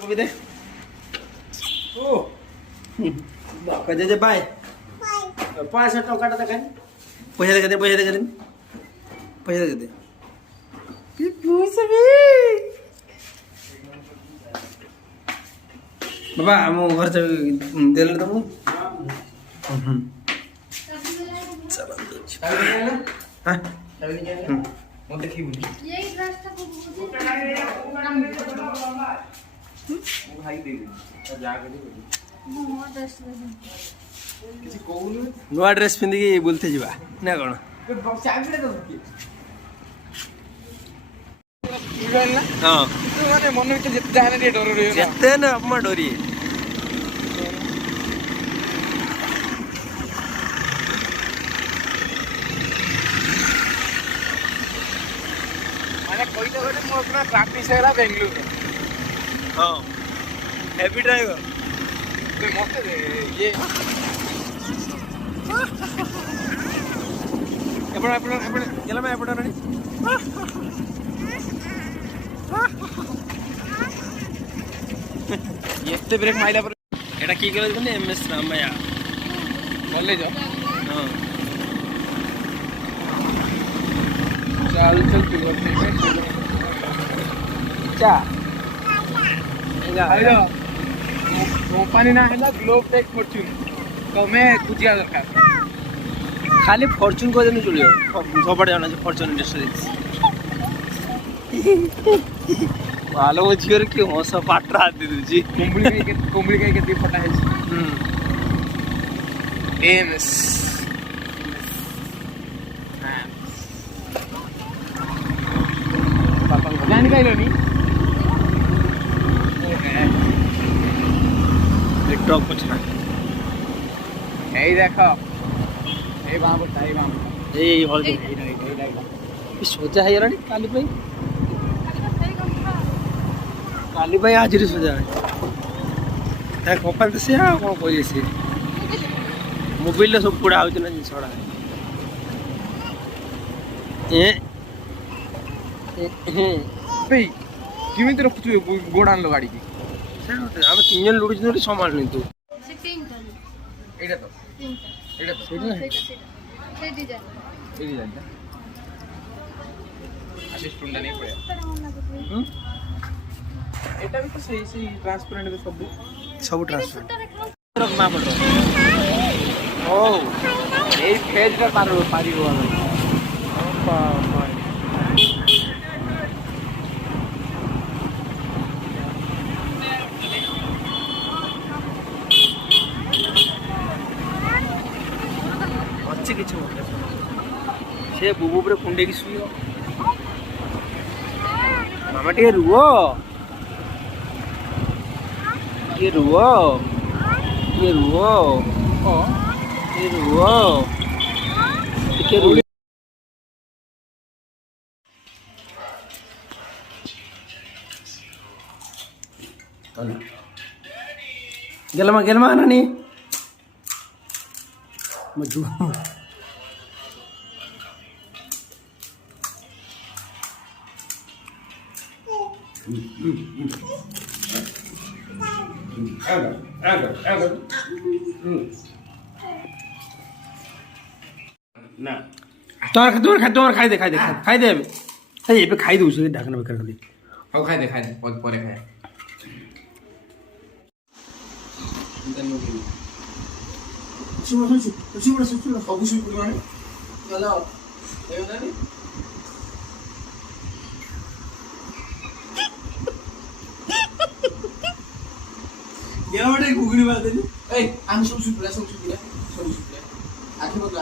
কবিতা ও বাবা যে বাই 500 টাকাটা দেখান পয়সা দেখে দে পয়সা দেখে দে বাবা ଆମ ଘର ଦେଲେ ତମକୁ ନୂଆ ଡ୍ରେସ୍ ପିନ୍ଧିକି ବୁଲତେ ଯିବା ନା କଣ ମନ ଭିତରେ ଯେତେ ଯାହା ଟିକେ ଡର ରହିବ ଯେତେ ନା ଅପମା ଡରି ମାନେ କହିତେ ଗଲେ ମୋ ପୁରା ପ୍ରାକ୍ଟିସ୍ ହେଲା ବେଙ୍ଗଲୁରୁ ହଁ ହେଭି ଡ୍ରାଇଭର ମତେ ଇଏ ଏପଟ ରାଣୀ ଏତେ ବ୍ରେକ୍ ମାଇଲା ପରେ এটা কি কলেজ মানে এমএস রামায়া কলেজ হ্যাঁ चल चल तू চা हेलो कंपनी ना है ग्लोब टेक फॉर्च्यून तमे बुझिया दरकार খালি ফরচুন করে দিন চলিও সবার জানা আছে ফরচুন ইন্ডাস্ট্রিজ ভালো বুঝিওর কি হস পাটরা হাত দি দুজি कुंबली के कितनी फटा है एमएस हां पापा जान गइलो नी एक ट्रक पछना এই দেখো এই বাবু তাই বাবু এই হল এই সোজা ହେଇଗଲାଣି କାଲି ପାଇଁ ଆଜିରେ ସଜା ତା କପାଲ ତ ସେ ଆଉ କ'ଣ କହିଲେ ସେ ମୋବାଇଲରେ ସବୁ ପୋଡ଼ା ହେଉଛି ନା ଜିନିଷଟା କେମିତି ରଖୁଛୁ ଗୋଡ଼ ଆଣିଲ ଗାଡ଼ିକି ଆମେ 3 ଜଣ ଲୁଡ଼ୁଛୁ ବୋଲି ସମ୍ଭାଳୁନି ତୁ ଏଇଟା ତ ଏଇଟା ତ ସେଇଟା ଏଇ ଡିଜାଇନଟା ଆସିଷ୍ଟୁଣ୍ଡ ନେଇ ପଳେଆ এটা भी तो सही सही ट्रांसपेरेंट है सब ट्रांसफर रखना पड़ रहा ओ এই ফেজটা পারিব আমি ଅଛି କିଛି ସେ ବୁବୁ ଉପରେ କୁଣ୍ଡେଇକି ଶୁଇବ ମାମା ଟିକେ ରୁହ ये रुओ ये रुओ ଟିକେ ରୁହ गेलमा नानी मजू ना तुम्हारे खाई दे ये खाई दे उसे ढाकना बेकार कर दी हाउ खाई दे परे खाए ସବୁ ଶୁଇ ପଡ଼ିଲାଣି ଚାଲ ହେଇଗଲାଣି गेला गुगली मार देली ए आम्ही सब सुटला आखी बघ